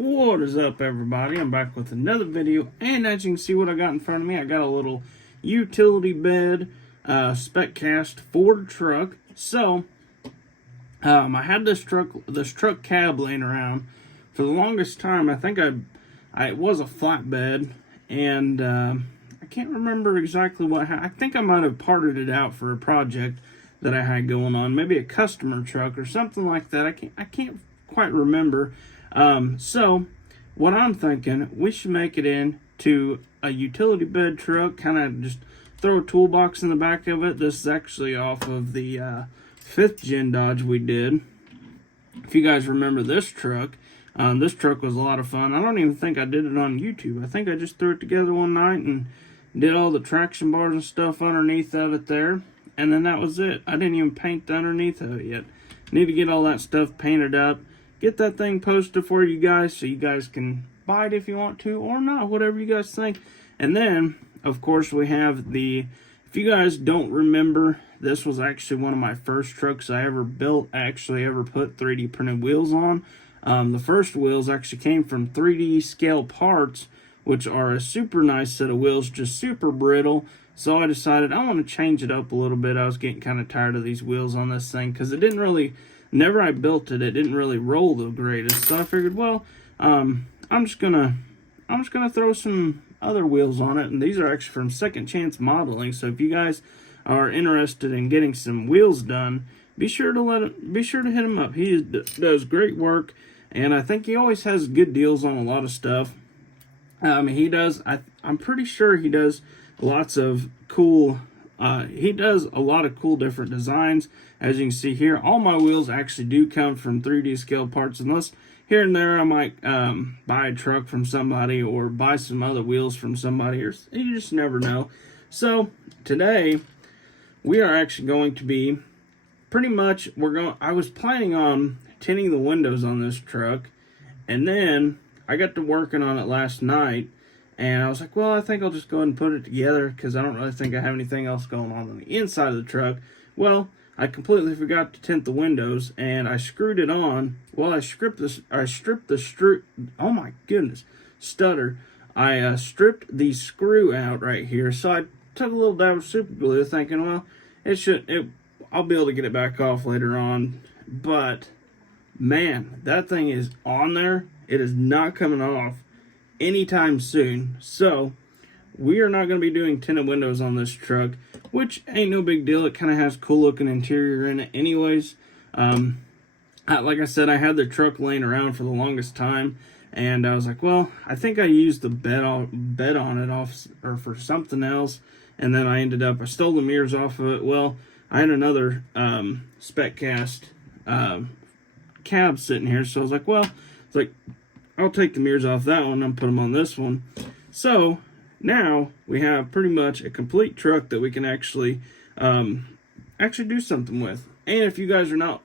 What is up, everybody? I'm back with another video, and as you can see what I got in front of me, I got a little utility bed spec cast Ford truck. So I had this truck cab laying around for the longest time. I think it was a flatbed, and I can't remember exactly what I think I might have parted it out for a project that I had going on, maybe a customer truck or something like that. I can't quite remember. So what I'm thinking, we should make it into a utility bed truck, kind of just throw a toolbox in the back of it. This is actually off of the 5th gen Dodge we did. If you guys remember this truck was a lot of fun. I don't even think I did it on YouTube. I think I just threw it together one night and did all the traction bars and stuff underneath of it there. And then that was it. I didn't even paint the underneath of it yet. Need to get all that stuff painted up. Get that thing posted for you guys so you guys can buy it if you want to or not, whatever you guys think. And then, of course, we have if you guys don't remember, this was actually one of my first trucks I ever built, actually ever put 3D printed wheels on. The first wheels actually came from 3D scale parts, which are a super nice set of wheels, just super brittle. So I decided I want to change it up a little bit. I was getting kind of tired of these wheels on this thing because it didn't really... Whenever I built it, it didn't really roll the greatest. So I figured, well, I'm just gonna throw some other wheels on it, and these are actually from Second Chance Modeling. So if you guys are interested in getting some wheels done, be sure to hit him up. He does great work, and I think he always has good deals on a lot of stuff. I'm pretty sure he does lots of cool. He does a lot of cool different designs. As you can see here, all my wheels actually do come from 3D scale parts, unless here and there I might buy a truck from somebody or buy some other wheels from somebody, or you just never know. So today we are actually going to be I was planning on tinting the windows on this truck, and then I got to working on it last night. And I was like, well, I think I'll just go ahead and put it together because I don't really think I have anything else going on the inside of the truck. Well, I completely forgot to tint the windows, and I screwed it on. Well, I stripped the oh my goodness, stutter. I stripped the screw out right here. So I took a little dab of super glue, thinking, well, I'll be able to get it back off later on. But man, that thing is on there. It is not coming off anytime soon. So we are not going to be doing tinted windows on this truck, which ain't no big deal. It kind of has cool looking interior in it anyways. Like I said, I had the truck laying around for the longest time, and I was like, well, I think I used the bed on it off or for something else, and then I stole the mirrors off of it. Well, I had another spec cast cab sitting here, so I was like, well, I'll take the mirrors off that one and put them on this one. So now we have pretty much a complete truck that we can actually do something with. And if you guys are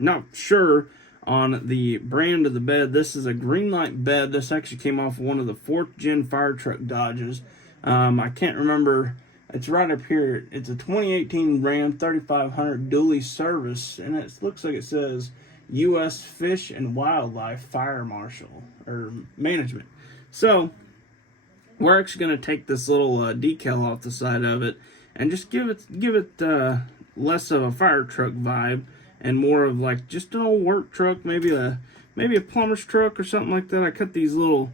not sure on the brand of the bed, this is a Greenlight bed. This actually came off one of the 4th gen fire truck Dodges. I can't remember. It's right up here. It's a 2018 Ram 3500 dually service, and it looks like it says U.S. Fish and Wildlife Fire Marshal or Management. So we're actually going to take this little decal off the side of it and just give it less of a fire truck vibe and more of like just an old work truck, maybe a plumber's truck or something like that. I cut these little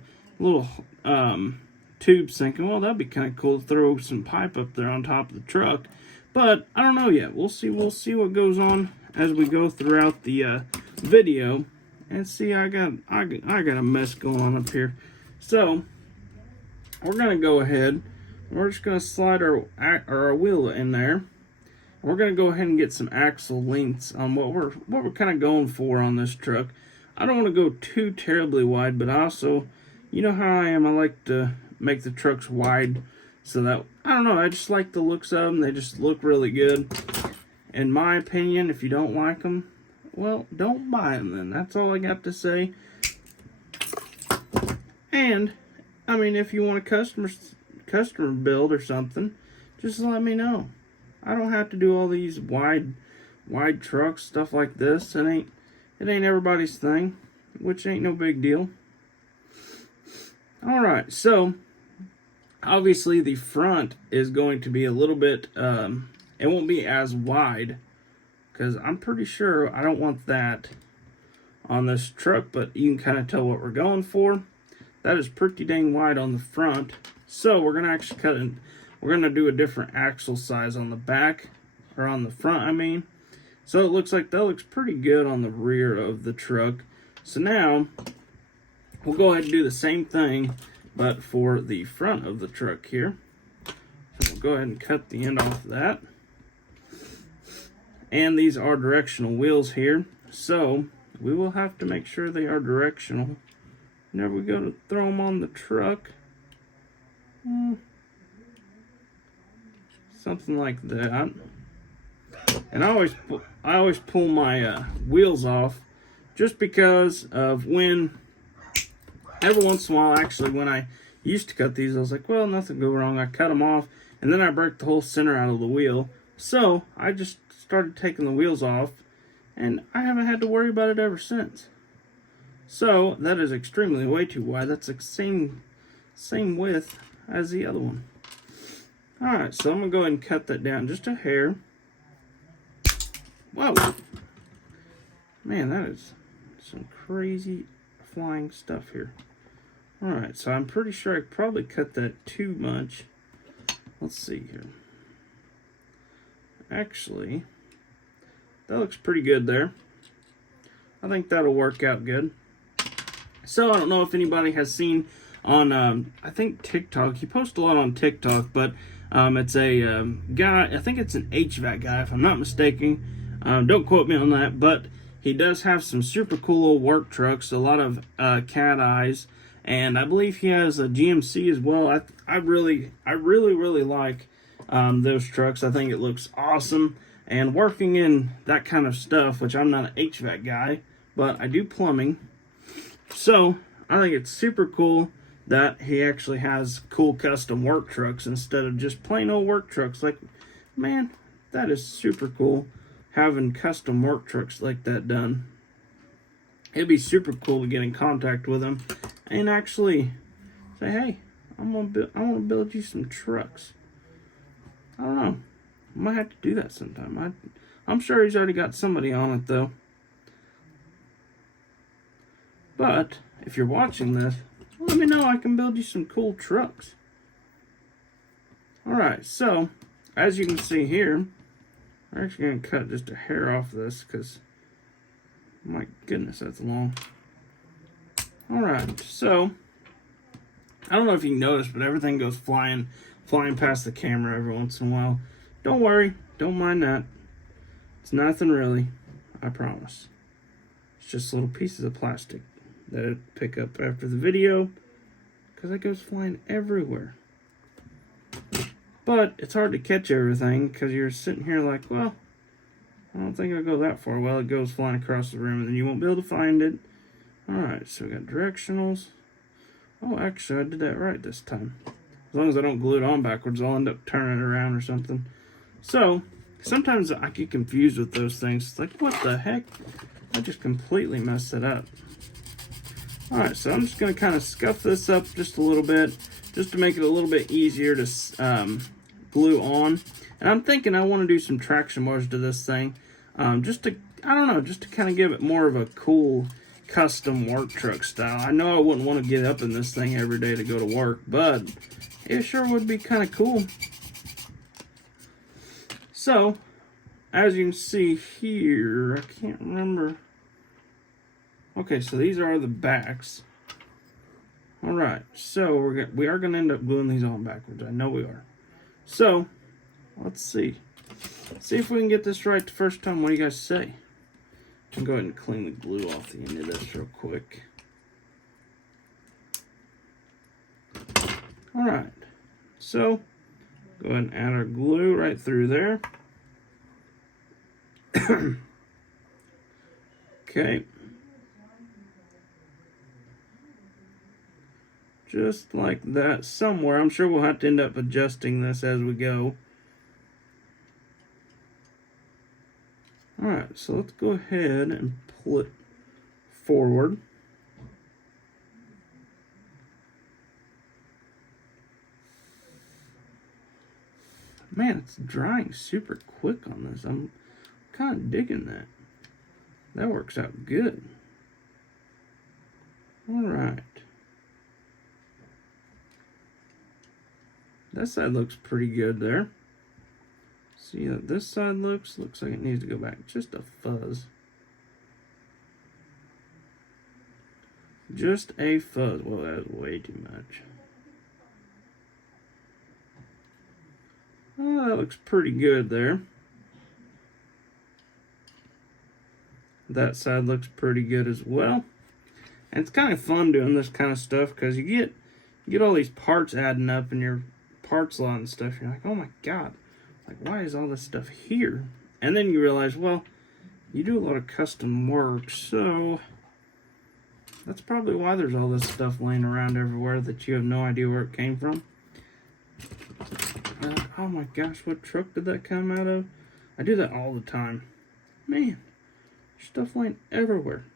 tubes, thinking, well, that'd be kind of cool to throw some pipe up there on top of the truck. But I don't know yet. We'll see what goes on as we go throughout the video. And see, I got a mess going on up here. So we're gonna go ahead. We're just gonna slide our wheel in there. We're gonna go ahead and get some axle lengths on what we're kind of going for on this truck. I don't want to go too terribly wide, but also, you know how I am. I like to make the trucks wide so that, I don't know, I just like the looks of them. They just look really good. In my opinion, if you don't like them, well, don't buy them then. That's all I got to say. And, I mean, if you want a customer build or something, just let me know. I don't have to do all these wide trucks, stuff like this. It ain't everybody's thing, which ain't no big deal. All right, so obviously the front is going to be a little bit, it won't be as wide because I'm pretty sure I don't want that on this truck, but you can kind of tell what we're going for. That is pretty dang wide on the front. So we're gonna actually cut it. We're gonna do a different axle size on the back, or on the front, I mean. So it looks like that looks pretty good on the rear of the truck. So now we'll go ahead and do the same thing, but for the front of the truck here. So we'll go ahead and cut the end off of that. And these are directional wheels here, so we will have to make sure they are directional whenever we go to throw them on the truck. Something like that. And I always pull my wheels off just because of when, every once in a while, actually, when I used to cut these, I was like, well, nothing go wrong. I cut them off, and then I break the whole center out of the wheel. So I just started taking the wheels off, and I haven't had to worry about it ever since. So that is extremely way too wide. That's the same width as the other one. All right, so I'm gonna go ahead and cut that down just a hair. Whoa, man, that is some crazy flying stuff here. All right, so I'm pretty sure I probably cut that too much. Let's see here. Actually, that looks pretty good there. I think that'll work out good. So I don't know if anybody has seen on, I think TikTok. He posts a lot on TikTok, but it's a guy, I think it's an HVAC guy, if I'm not mistaken. Don't quote me on that, but he does have some super cool old work trucks, a lot of cat eyes, and I believe he has a GMC as well. I really like those trucks. I think it looks awesome, and working in that kind of stuff, which I'm not an HVAC guy, but I do plumbing. So I think it's super cool that he actually has cool custom work trucks instead of just plain old work trucks. Like, man, that is super cool having custom work trucks like that done. It'd be super cool to get in contact with him and actually say, hey, I want to build you some trucks. I don't know. I might have to do that sometime. I'm sure he's already got somebody on it though. But if you're watching this, let me know. I can build you some cool trucks. Alright, so as you can see here, we're actually going to cut just a hair off this because, my goodness, that's long. Alright, so I don't know if you noticed, but everything goes flying past the camera every once in a while. Don't worry, don't mind that. It's nothing really, I promise. It's just little pieces of plastic that it pick up after the video because it goes flying everywhere. But it's hard to catch everything because you're sitting here like, well, I don't think it'll go that far. Well, it goes flying across the room and then you won't be able to find it. Alright, so we got directionals. Oh, actually, I did that right this time. As long as I don't glue it on backwards, I'll end up turning it around or something. So, sometimes I get confused with those things. It's like, what the heck? I just completely messed it up. Alright, so I'm just going to kind of scuff this up just a little bit, just to make it a little bit easier to glue on. And I'm thinking I want to do some traction bars to this thing, just to kind of give it more of a cool custom work truck style. I know I wouldn't want to get up in this thing every day to go to work, but it sure would be kind of cool. So, as you can see here, I can't remember. Okay, so these are the backs. Alright, so we are going to end up gluing these on backwards. I know we are. So, let's see. See if we can get this right the first time. What do you guys say? I'll go ahead and clean the glue off the end of this real quick. Alright, so go ahead and add our glue right through there. Okay. Just like that somewhere. I'm sure we'll have to end up adjusting this as we go. Alright, so let's go ahead and pull it forward. Man, it's drying super quick on this. I'm kind of digging that. That works out good. All right. That side looks pretty good there. See how this side looks? Looks like it needs to go back just a fuzz. Just a fuzz. Well, that's way too much. Oh, that looks pretty good there. That side looks pretty good as well. And it's kind of fun doing this kind of stuff because you get all these parts adding up in your parts lot and stuff. You're like, oh my god, like why is all this stuff here? And then you realize, well, you do a lot of custom work, so that's probably why there's all this stuff laying around everywhere that you have no idea where it came from. Oh my gosh, what truck did that come out of? I do that all the time. Man, there's stuff laying everywhere.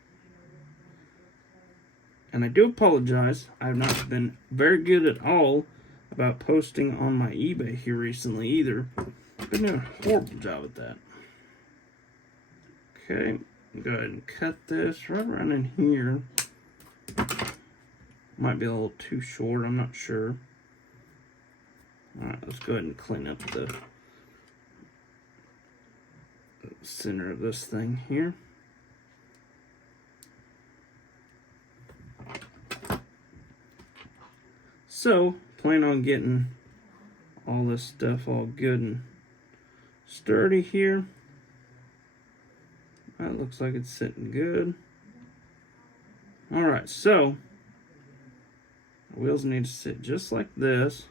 And I do apologize. I have not been very good at all about posting on my eBay here recently either. I've been doing a horrible job at that. Okay, go ahead and cut this right around in here. Might be a little too short, I'm not sure. Alright, let's go ahead and clean up the center of this thing here. So, plan on getting all this stuff all good and sturdy here. That looks like it's sitting good. Alright, so the wheels need to sit just like this.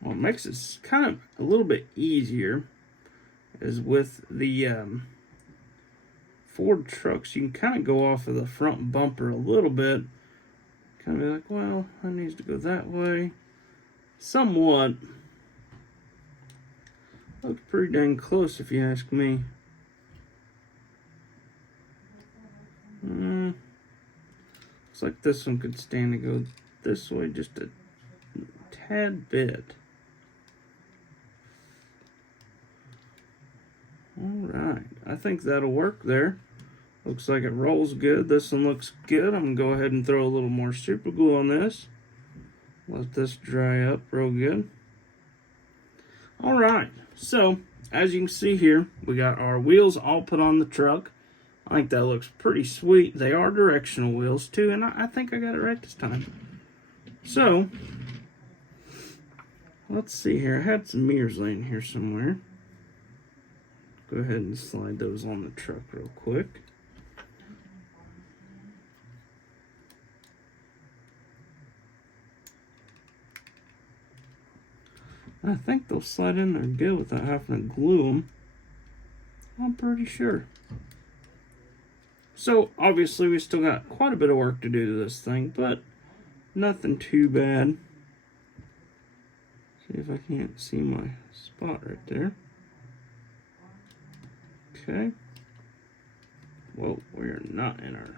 What makes it kind of a little bit easier is with the Ford trucks, you can kind of go off of the front bumper a little bit. Kind of be like, well, that needs to go that way. Somewhat. Looks pretty dang close if you ask me. Looks like this one could stand to go this way just a tad bit. Alright, I think that'll work there. Looks like it rolls good. This one looks good. I'm going to go ahead and throw a little more super glue on this. Let this dry up real good. Alright, so as you can see here, we got our wheels all put on the truck. I think that looks pretty sweet. They are directional wheels too, and I think I got it right this time. So, let's see here. I had some mirrors laying here somewhere. Go ahead and slide those on the truck real quick. I think they'll slide in there good without having to glue them. I'm pretty sure. So, obviously, we still got quite a bit of work to do to this thing, but nothing too bad. See if I can't see my spot right there. Okay. Well, we're not in our...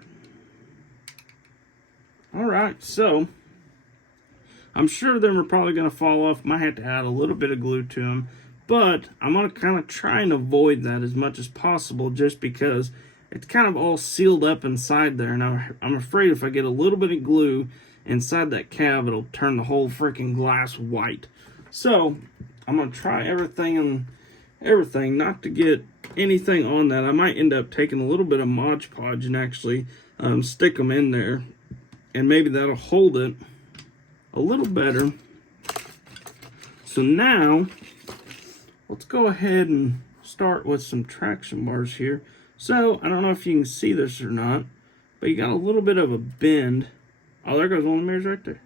Alright, so I'm sure them are probably going to fall off. Might have to add a little bit of glue to them. But I'm going to kind of try and avoid that as much as possible just because it's kind of all sealed up inside there. And I'm afraid if I get a little bit of glue inside that cab, it'll turn the whole freaking glass white. So I'm going to try everything not to get anything on that. I might end up taking a little bit of Mod Podge and actually stick them in there. And maybe that'll hold it a little better. So now, let's go ahead and start with some traction bars here. So, I don't know if you can see this or not, but you got a little bit of a bend. Oh, there goes one of the mirrors right there.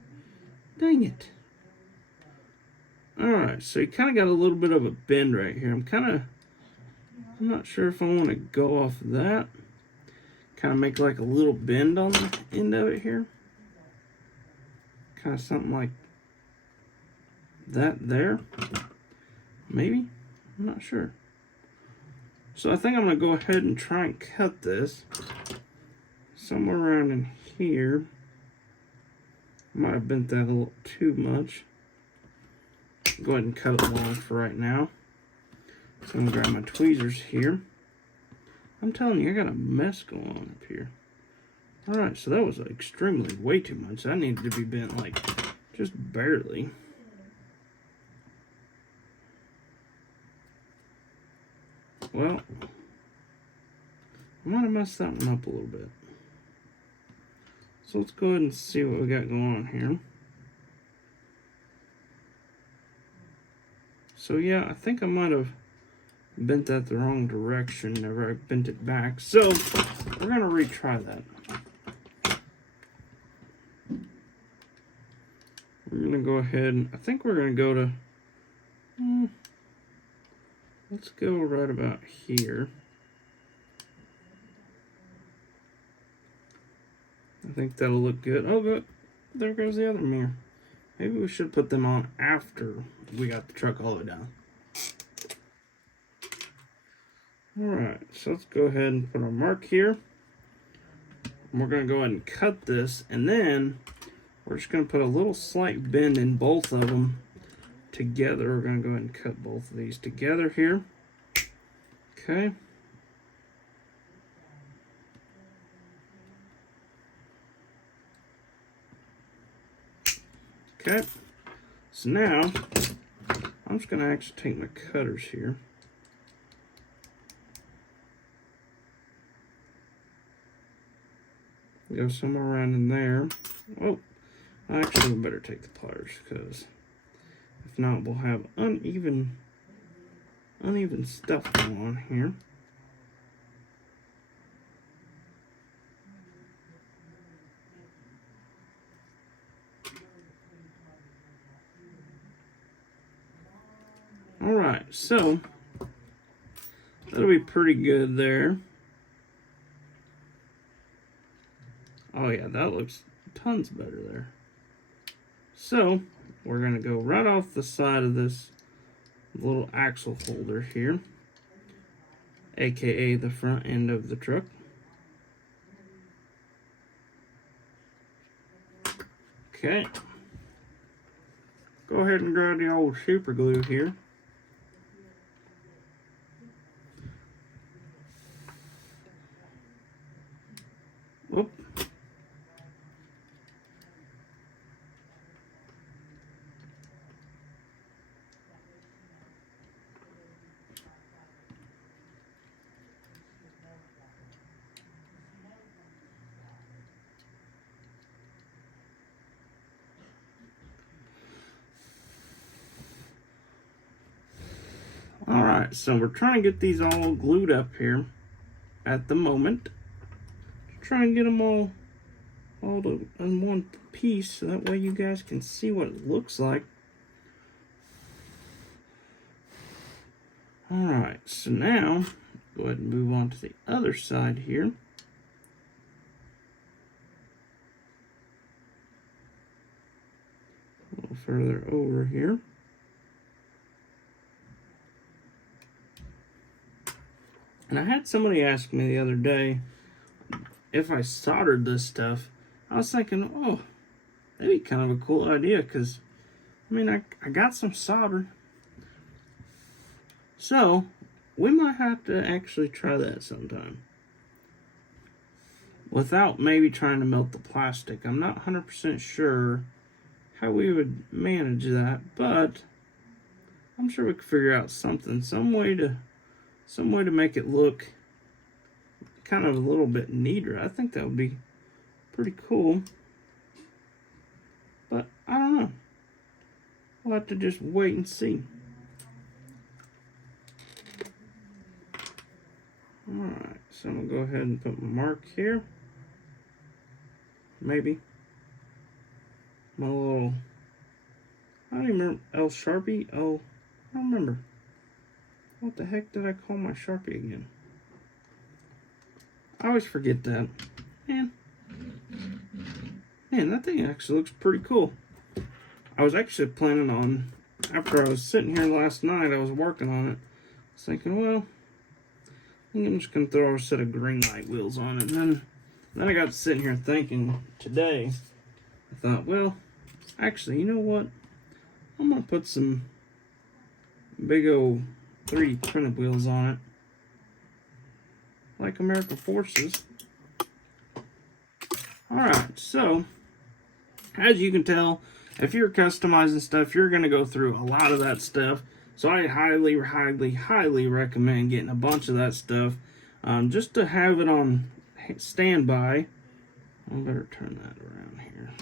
Dang it. Alright, so you kind of got a little bit of a bend right here. I'm not sure if I want to go off of that. Kind of make like a little bend on the end of it here. Kind of something like that there. Maybe? I'm not sure. So I think I'm going to go ahead and try and cut this somewhere around in here. Might have bent that a little too much. Go ahead and cut it long for right now. So I'm gonna grab my tweezers here. I'm telling you, I got a mess going on up here. Alright, so that was extremely way too much. That needed to be bent like just barely. Well, I might have messed that one up a little bit. So let's go ahead and see what we got going on here. So yeah, I think I might have bent that the wrong direction whenever I bent it back. So we're gonna retry that. We're gonna go ahead and I think we're gonna go to let's go right about here. I think that'll look good. Oh, good. There goes the other mirror. Maybe we should put them on after we got the truck all the way down. Alright, so let's go ahead and put our mark here. And we're going to go ahead and cut this, and then we're just going to put a little slight bend in both of them together. We're going to go ahead and cut both of these together here. Okay. Okay, so now I'm just going to actually take my cutters here. Go somewhere around in there. Oh, actually we better take the pliers because if not we'll have uneven stuff going on here. Alright, so that'll be pretty good there. Oh yeah, that looks tons better there. So we're gonna go right off the side of this little axle holder here, aka the front end of the truck. Okay. Go ahead and grab the old super glue here. Whoop. Alright, so we're trying to get these all glued up here at the moment. Try and get them all in one piece so that way you guys can see what it looks like. Alright, so now go ahead and move on to the other side here. A little further over here. And I had somebody ask me the other day if I soldered this stuff. I was thinking, oh, that'd be kind of a cool idea because, I mean, I got some solder. So, we might have to actually try that sometime. Without maybe trying to melt the plastic. I'm not 100% sure how we would manage that, but I'm sure we could figure out something, some way to make it look kind of a little bit neater. I think that would be pretty cool. But I don't know. We'll have to just wait and see. Alright, so I'm going to go ahead and put my mark here. Maybe. My little, I don't even remember, Sharpie? Oh, I don't remember. What the heck did I call my Sharpie again? I always forget that. Man, that thing actually looks pretty cool. I was actually planning on, after I was sitting here last night, I was working on it. I was thinking, well, I think I'm just going to throw a set of green light wheels on it. And then I got sitting here thinking today, I thought, well, Actually, you know what? I'm gonna put some big old 3D printed wheels on it, like American Forces. Alright, so as you can tell, if you're customizing stuff, you're going to go through a lot of that stuff. So I highly, highly, highly recommend getting a bunch of that stuff just to have it on standby. I better turn that around here.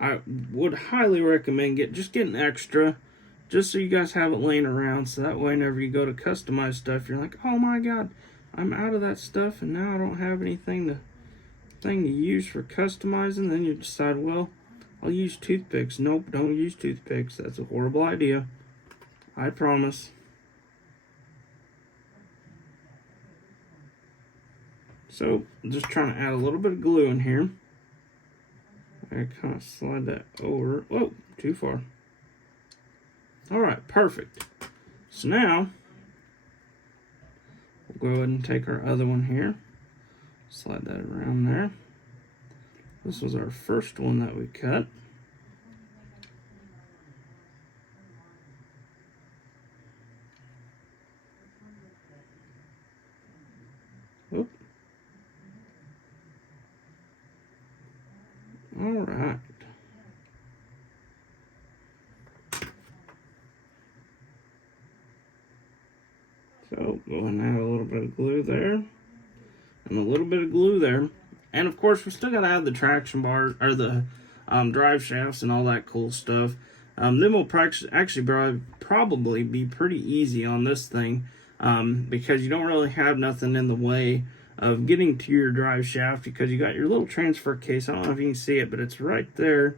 I would highly recommend getting extra, just so you guys have it laying around, so that way whenever you go to customize stuff, you're like, oh my god, I'm out of that stuff and now I don't have anything to use for customizing. Then you decide, well, I'll use toothpicks. Nope, don't use toothpicks. That's a horrible idea. I promise. So I'm just trying to add a little bit of glue in here. I kind of slide that over. Whoa, too far. Alright, perfect. So now, we'll go ahead and take our other one here. Slide that around there. This was our first one that we cut. Oop. Alright. So go ahead and add a little bit of glue there, and a little bit of glue there, and of course we still gotta add the traction bar or the drive shafts and all that cool stuff. Then we'll actually probably be pretty easy on this thing because you don't really have nothing in the way of getting to your drive shaft, because you got your little transfer case. I don't know if you can see it, but it's right there,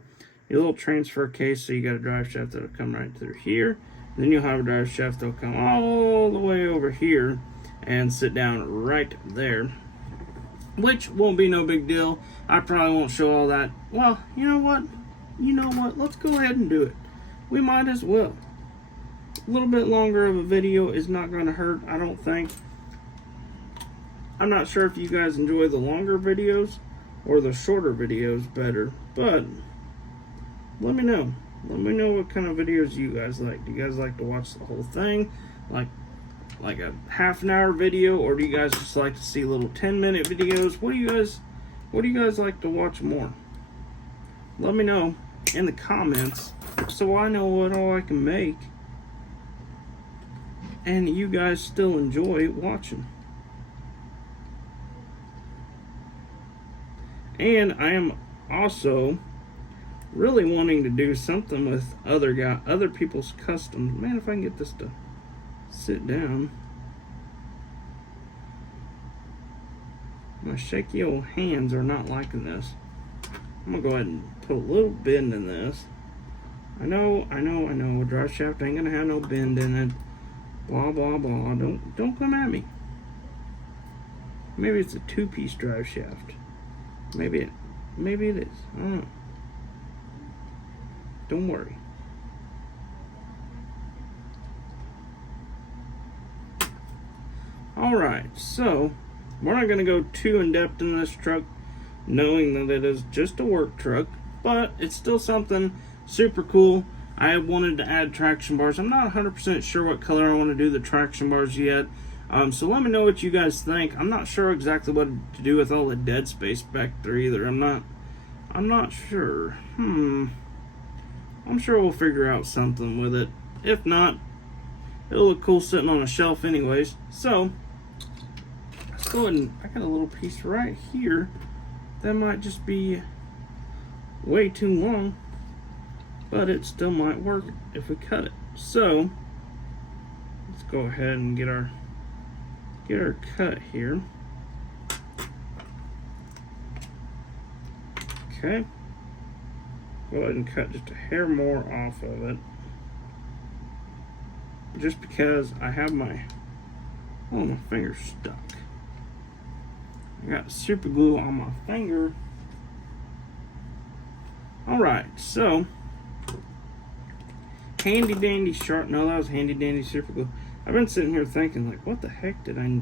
your little transfer case. So you got a drive shaft that'll come right through here. Then you'll have a drive shaft that'll come all the way over here and sit down right there, which won't be no big deal. I probably won't show all that. Well, you know what? Let's go ahead and do it. We might as well. A little bit longer of a video is not going to hurt, I don't think. I'm not sure if you guys enjoy the longer videos or the shorter videos better, but let me know. Let me know what kind of videos you guys like. Do you guys like to watch the whole thing, like a half-an-hour video, or do you guys just like to see little 10-minute videos? What do you guys like to watch more? Let me know in the comments so I know what all I can make and you guys still enjoy watching. And I am also really wanting to do something with other people's customs. Man, if I can get this to sit down. My shaky old hands are not liking this. I'm gonna go ahead and put a little bend in this. I know. A drive shaft ain't gonna have no bend in it. Blah blah blah. Don't come at me. Maybe it's a 2-piece drive shaft. Maybe it is. I don't know. Don't worry. Alright, so we're not going to go too in-depth in this truck, knowing that it is just a work truck, but it's still something super cool. I wanted to add traction bars. I'm not 100% sure what color I want to do the traction bars yet, so let me know what you guys think. I'm not sure exactly what to do with all the dead space back there either. I'm not sure. I'm sure we'll figure out something with it. If not, it'll look cool sitting on a shelf anyways. So let's go ahead and, I got a little piece right here that might just be way too long, but it still might work if we cut it. So let's go ahead and get our cut here. Okay, go ahead and cut just a hair more off of it, just because I have my finger stuck. I got super glue on my finger. Alright, so handy dandy sharp. No, that was handy dandy super glue. I've been sitting here thinking, like, what the heck did I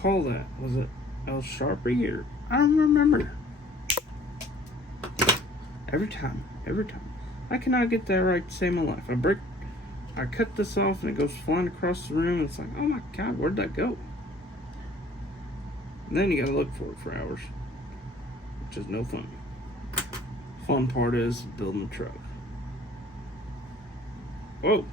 call that? Was it El Sharpie, or I don't remember. Every time. I cannot get that right to save my life. I cut this off and it goes flying across the room. And it's like, oh my God, where'd that go? And then you gotta look for it for hours, which is no fun. Fun part is building the truck. Whoa.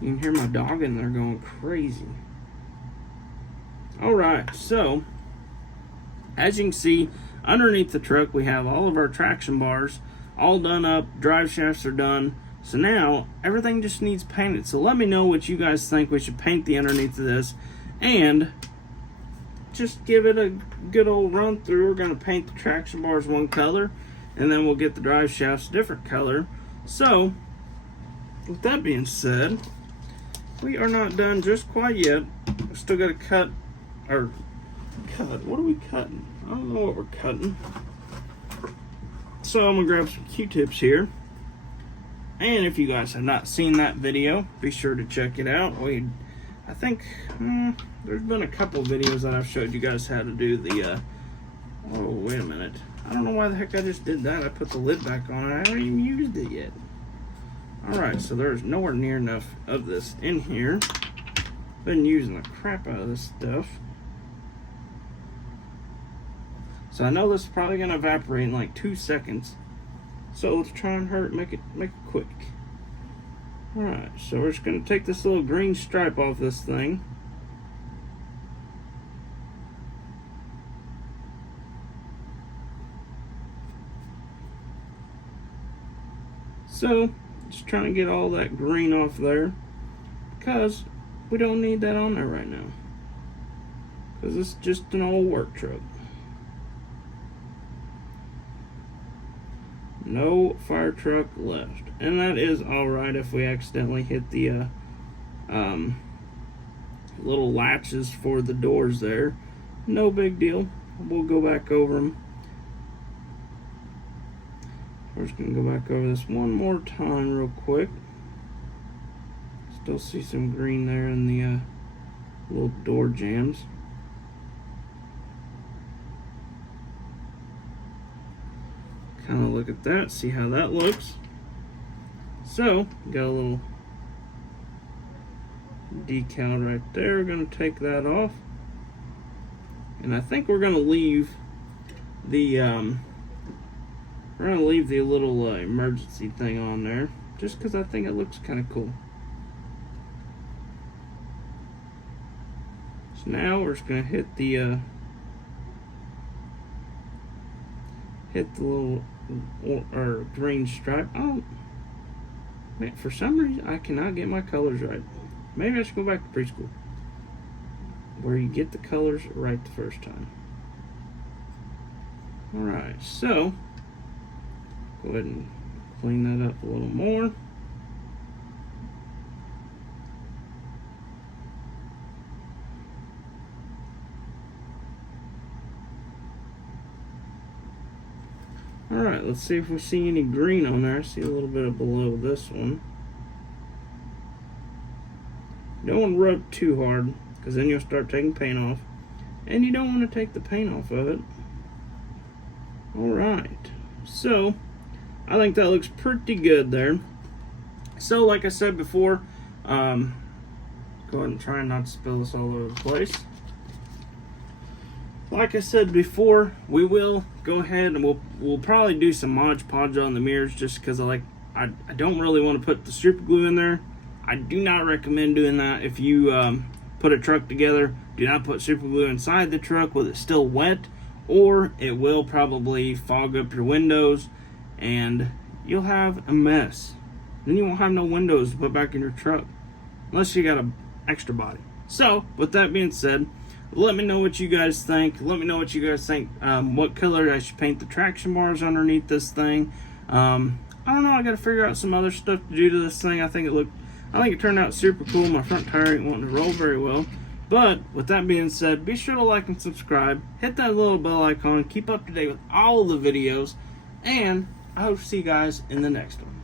You can hear my dog in there going crazy. Alright, so as you can see, underneath the truck we have all of our traction bars all done up, drive shafts are done. So now everything just needs painted. So let me know what you guys think we should paint the underneath of this, and just give it a good old run through. We're going to paint the traction bars one color, and then we'll get the drive shafts a different color. So with that being said, we are not done just quite yet. We still got to cut. What are we cutting? I don't know what we're cutting. So I'm gonna grab some Q-tips here, and if you guys have not seen that video, be sure to check it out. I think there's been a couple videos that I've showed you guys how to do the oh, wait a minute, I don't know why the heck I just did that. I put the lid back on it. I haven't even used it yet. Alright, so there's nowhere near enough of this in here. Been using the crap out of this stuff. So I know this is probably going to evaporate in like 2 seconds. So let's try and make it quick. Alright, so we're just going to take this little green stripe off this thing. So, just trying to get all that green off there, because we don't need that on there right now, because it's just an old work truck. No fire truck left, and that is alright if we accidentally hit the little latches for the doors there. No big deal. We'll go back over them. We're just going to go back over this one more time real quick. Still see some green there in the little door jambs. Kind of look at that, see how that looks. So, got a little decal right there. We're going to take that off. And I think we're going to leave the little emergency thing on there, just because I think it looks kind of cool. So now we're just going to hit the little green stripe. Oh, man, for some reason I cannot get my colors right. Maybe I should go back to preschool, where you get the colors right the first time. Alright, so go ahead and clean that up a little more. Alright, let's see if we see any green on there. I see a little bit of below this one. Don't want to rub too hard, because then you'll start taking paint off. And you don't want to take the paint off of it. Alright, so I think that looks pretty good there. So like I said before, go ahead and try not to spill this all over the place. Like I said before, we will go ahead and we'll probably do some Mod Podge on the mirrors, just because I don't really want to put the super glue in there. I do not recommend doing that. If you put a truck together, do not put super glue inside the truck with it still wet, or it will probably fog up your windows and you'll have a mess. Then you won't have no windows to put back in your truck, unless you got an extra body. So with that being said, let me know what you guys think. Let me know what you guys think, what color I should paint the traction bars underneath this thing. I don't know, I gotta figure out some other stuff to do to this thing. I think it turned out super cool. My front tire ain't wanting to roll very well. But with that being said, be sure to like and subscribe. Hit that little bell icon. Keep up to date with all of the videos. And I hope to see you guys in the next one.